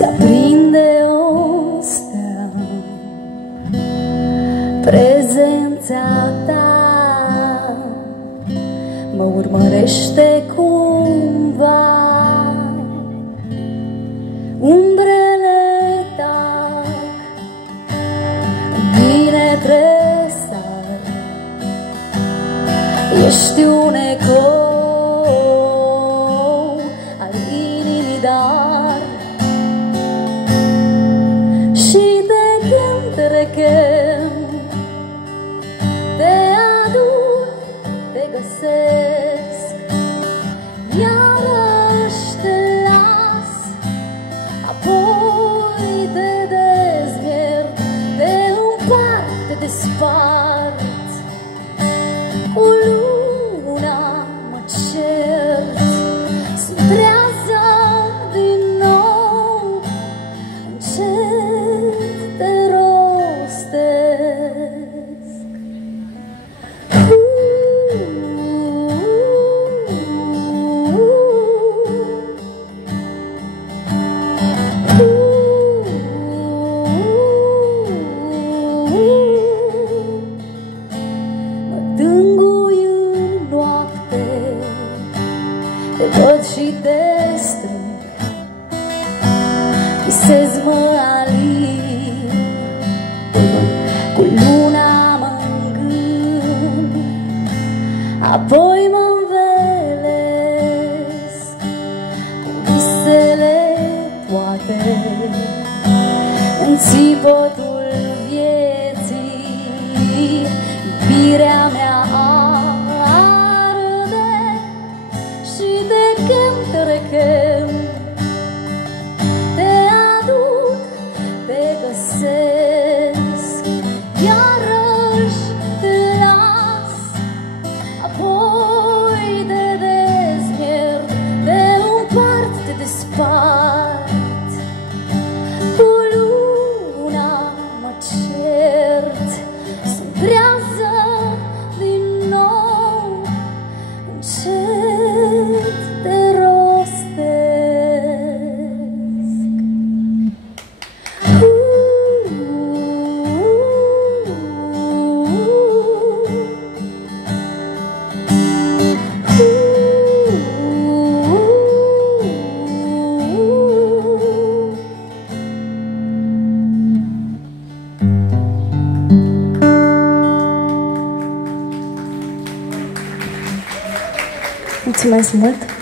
se aprinde o stea, prezența ta mă urmărește cumva, umbrele tac, în mine tresar, ești un ecou al inimii, dar și de când te rechem, te adun, te găsesc, iarăși te las, apoi te dezmierd, te împart, te despart, cu luna mă cert, sunt trează din nou, încet te rostesc. Mă tângui în noapte, te văd și te strâng, visez, mă alin, cu luna mă-n gând, apoi mă învelesc cu visele toate, în țipătul vieții, iubirea mea arde și de chem te rechem, te aduc, te găsesc, iarăși te las, apoi te dezmierd, te împart, te despart, cu luna mă cert, sunt trează din nou, încet te Mulțumesc mult!